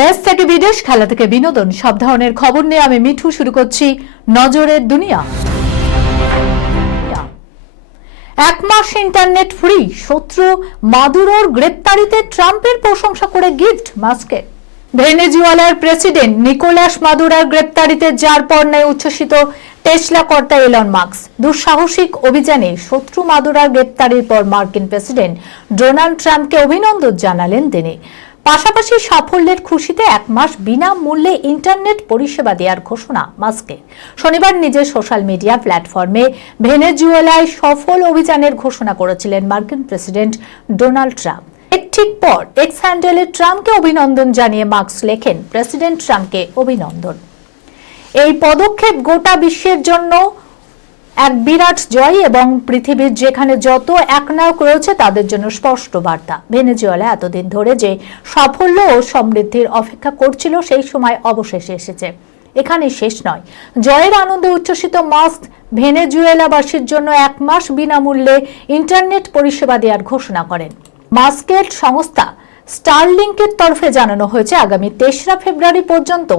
দেশ থেকে বিদেশ, খেলা থেকে বিনোদন, সব ধরনের খবর নিয়ে আমি মিঠু শুরু করছি নজরের দুনিয়া। এক মাস ইন্টারনেট ফ্রি, শত্রু মাদুরোর গ্রেপ্তারিতে ট্রাম্পের প্রশংসা করে গিফট মাস্কে। ভেনেজুয়েলার প্রেসিডেন্ট নিকোলাস মাদুরোর গ্রেপ্তারিতে যার পর্যায়ে উচ্ছ্বসিত টেসলা কর্তা এলন মাস্ক। দুঃসাহসিক অভিযানে শত্রু মাদুরোর গ্রেপ্তারির পর মার্কিন প্রেসিডেন্ট ডোনাল্ড ট্রাম্পকে অভিনন্দন জানালেন তিনি। পাশাপাশি সাফল্যের খুশিতে এক মাস বিনামূল্যে ইন্টারনেট পরিষেবা দেওয়ার ঘোষণা মাস্কের। শনিবার নিজের সোশ্যাল মিডিয়া প্ল্যাটফর্মে ভেনেজুয়েলায় সফল অভিযানের ঘোষণা করেছিলেন মার্কিন প্রেসিডেন্ট ডোনাল্ড ট্রাম্প। এর ঠিক পর এক্স হ্যান্ডেলে ট্রাম্পকে অভিনন্দন জানিয়ে মাস্ক লেখেন, প্রেসিডেন্ট ট্রাম্পকে অভিনন্দন। এই পদক্ষেপ গোটা বিশ্বের জন্য এক বিরাট জয় এবং পৃথিবীর যেখানে যত একনায়ক রয়েছে তাদের জন্য স্পষ্ট বার্তা। ভেনেজুয়েলা এতদিন ধরে যে সাফল্য ও সমৃদ্ধির অপেক্ষা করছিল সেই সময় অবশেষে এসেছে। এখানে শেষ নয়। জয়ের আনন্দে উচ্ছ্বসিত মাস্ক ভেনেজুয়েলাবাসীর জন্য এক মাস বিনামূল্যে ইন্টারনেট পরিষেবা দেওয়ার ঘোষণা করেন। মাস্কের সংস্থা স্টারলিংকের তরফে জানানো হয়েছে, আগামী ৩রা ফেব্রুয়ারি পর্যন্ত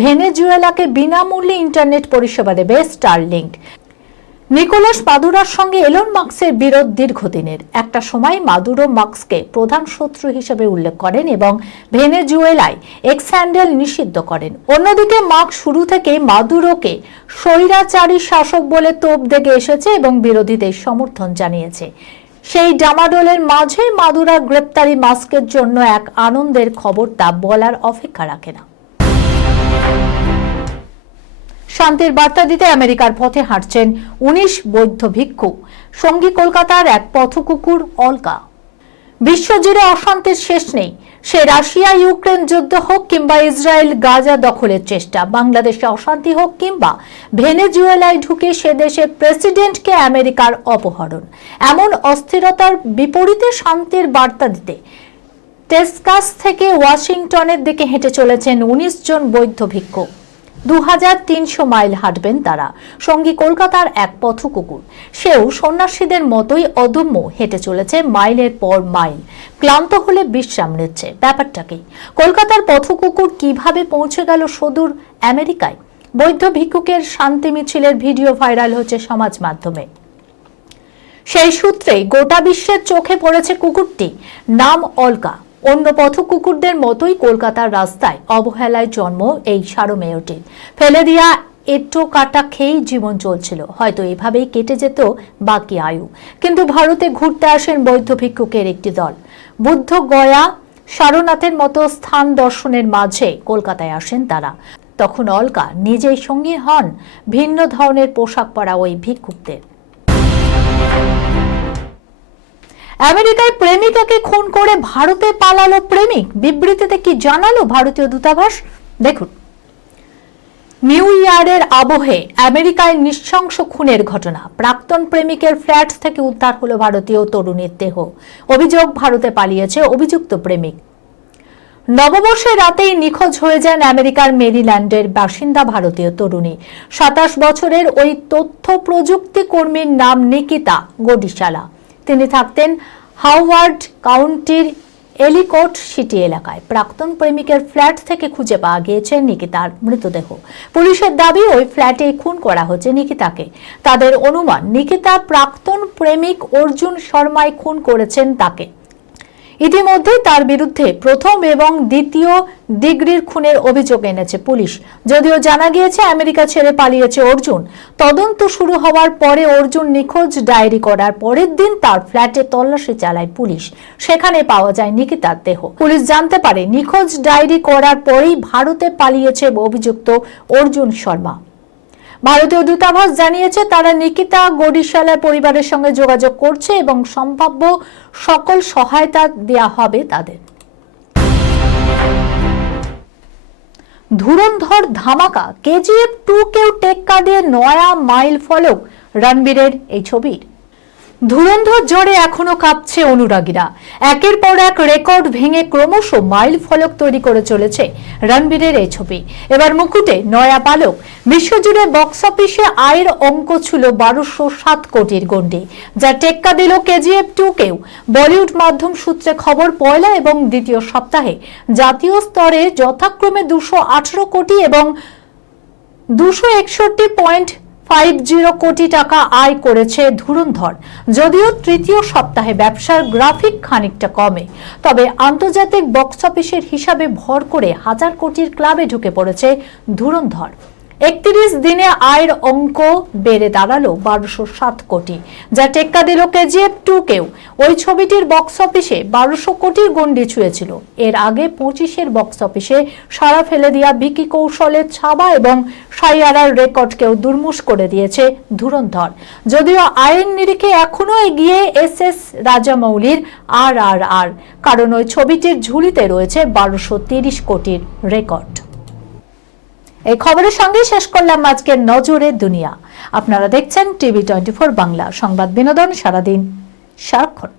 ভেনেজুয়েলাকে বিনামূল্যে ইন্টারনেট পরিষেবা দেবে স্টারলিংক। নিকোলাস মাদুরোর সঙ্গে এলন মাস্কের বিরোধ দীর্ঘদিনের। একটা সময় মাদুরো মাস্ককে প্রধান শত্রু হিসেবে উল্লেখ করেন এবং ভেনেজুয়েলায় এক্স হ্যান্ডেল নিষিদ্ধ করেন। অন্যদিকে মাস্ক শুরু থেকেই মাদুরোকে স্বৈরাচারী শাসক বলে তোপ দেগে এসেছে এবং বিরোধীদের সমর্থন জানিয়েছে। সেই ডামাডোলের মাঝে মাদুরোর গ্রেপ্তারি মাস্কের জন্য এক আনন্দের খবর, তা বলার অপেক্ষা রাখে না। শান্তির বার্তা দিতে আমেরিকার পথে হাঁটছেন ১৯ বৌদ্ধ ভিক্ষু, সঙ্গী কলকাতার এক পথকুকুর অলকা। বিশ্বজুড়ে অশান্তির শেষ নেই, সে রাশিয়া ইউক্রেন যুদ্ধ হোক কিংবা ইসরায়েল গাজা দখলের চেষ্টা, বাংলাদেশে অশান্তি হোক কিংবা ভেনেজুয়েলায় ঢুকে সে দেশের প্রেসিডেন্টকে আমেরিকার অপহরণ, এমন অস্থিরতার বিপরীতে শান্তির বার্তা দিতে টেক্সাস থেকে ওয়াশিংটনের দিকে হেঁটে চলেছেন ১৯ জন বৌদ্ধ ভিক্ষু। ২৩০০ মাইল হাঁটবেন তারা। সঙ্গী কলকাতার এক পথকুকুর, সেও সন্ন্যাসীদের মতোই অদম্য হেঁটে চলেছে মাইলের পর মাইল, ক্লান্ত হলে বিশ্রাম নিচ্ছে। ব্যাপারটা কি? কলকাতার পথকুকুর কিভাবে পৌঁছে গেল সুদূর আমেরিকায়? বৌদ্ধ ভিক্ষুকের শান্তি মিছিলের ভিডিও ভাইরাল হচ্ছে সমাজ মাধ্যমে। সেই সূত্রেই গোটা বিশ্বের চোখে পড়েছে কুকুরটি, নাম অলকা। অন্য পথকুকুরদের মতোই কলকাতার রাস্তায় অবহেলায় জন্ম এই সারমেয়টির। ফেলে দেওয়া এঁটো কাটা খেয়েই জীবন চলছিল, হয়তো এভাবেই কেটে যেত বাকি আয়ু। কিন্তু ভারতে ঘুরতে আসেন বৌদ্ধ ভিক্ষুকের একটি দল। বুদ্ধ গয়া, সারনাথের মতো স্থান দর্শনের মাঝে কলকাতায় আসেন তারা। তখন অলকা নিজেই সঙ্গী হন ভিন্ন ধরনের পোশাক পরা ওই ভিক্ষুকদের। আমেরিকায় প্রেমিকাকে খুন করে ভারতে পালালো প্রেমিক, বিবৃতিতে কি জানালো ভারতীয় দূতাবাস? দেখুন, নিউ ইয়ারের আবহে আমেরিকায় নৃশংস খুনের ঘটনা। প্রাক্তন প্রেমিকের ফ্ল্যাট থেকে উদ্ধার হলো ভারতীয় তরুণীর দেহ। অভিযোগ, ভারতে পালিয়েছে অভিযুক্ত প্রেমিক। নববর্ষের রাতেই নিখোঁজ হয়ে যান আমেরিকার মেরিল্যান্ডের বাসিন্দা ভারতীয় তরুণী। ২৭ বছরের ওই তথ্য প্রযুক্তি কর্মীর নাম নিকিতা গডিশালা। তিনি থাকতেন হাওয়ার্ড কাউন্টির এলিকট সিটি এলাকায়। প্রাক্তন প্রেমিকের ফ্ল্যাট থেকে খুঁজে পাওয়া গিয়েছে নিকিতার মৃতদেহ। পুলিশের দাবি, ওই ফ্ল্যাটে খুন করা হচ্ছে নিকিতাকে। তাদের অনুমান, নিকিতা প্রাক্তন প্রেমিক অর্জুন শর্মাই খুন করেছেন তাকে। ইতিমধ্যে তার বিরুদ্ধে প্রথম এবং দ্বিতীয় ডিগ্রির খুনের অভিযোগ এনেছে পুলিশ। যদিও জানা গিয়েছে আমেরিকা ছেড়ে পালিয়েছে অর্জুন। তদন্ত শুরু হওয়ার পরে অর্জুন নিখোঁজ ডায়েরি করার পরের দিন তার ফ্ল্যাটে তল্লাশি চালায় পুলিশ। সেখানে পাওয়া যায় নিকিতার দেহ। পুলিশ জানতে পারে নিখোঁজ ডায়েরি করার পরেই ভারতে পালিয়েছে অভিযুক্ত অর্জুন শর্মা। ভারতীয় দূতাবাস জানিয়েছে তারা নিকিতা গডিশালার পরিবারের সঙ্গে যোগাযোগ করছে এবং সম্ভাব্য সকল সহায়তা দেওয়া হবে তাদের। ধুরন্ধর ধামাকা, KGF 2 কেও টেক্কা দিয়ে নয়া মাইল ফলক রণবীরের এই ছবির। ধুরন্ধর জ্বরে এখনো কাঁপছে অনুরাগীরা। একের পর এক রেকর্ড ভেঙে ক্রমশ মাইল ফলক তৈরি করে চলেছে রণবীরের এই ছবি। এবার মুকুটে নয়া পালক। বিশ্বজুড়ে বক্স অফিসে আয়ের অঙ্ক ছিল 1207 কোটির গণ্ডি, যা টেক্কা দিল কেজিএফ 2-কেও। বলিউড মাধ্যম সূত্রে খবর, পয়লা এবং দ্বিতীয় সপ্তাহে জাতীয় স্তরে যথাক্রমে 218 কোটি এবং 261.50 কোটি টাকা আয় করেছে ধুরন্ধর। যদিও তৃতীয় সপ্তাহে ব্যবসার গ্রাফিক খানিকটা কমে, তবে আন্তর্জাতিক বক্স অফিসের হিসাবে ভর করে 1000 কোটির ক্লাবে ঢুকে পড়েছে ধুরন্ধর। 31 দিনে আয়ের অঙ্ক বেড়ে দাঁড়ালো 1207 কোটি, যা টেক্কা দিল কেজিএফ 2-কেও। ওই ছবিটির বক্স অফিসে 1200 কোটির গণ্ডি ছুঁয়েছিল। এর আগে 25-এর বক্স অফিসে সাড়া ফেলে দেওয়া ভিকি কৌশলের ছাবা এবং সাইয়ারার রেকর্ডকেও দুর্মুষ করে দিয়েছে ধুরন্ধর। যদিও আয়ের নিরিখে এখনো এগিয়ে এস রাজামৌলির RRR, কারণ ওই ছবিটির ঝুলিতে রয়েছে 1230 কোটির রেকর্ড। এই খবরের সঙ্গে শেষ করলাম আজকের নজরে দুনিয়া। আপনারা দেখছেন টিভি 24 বাংলা, সংবাদ বিনোদন সারাদিন সারাক্ষণ।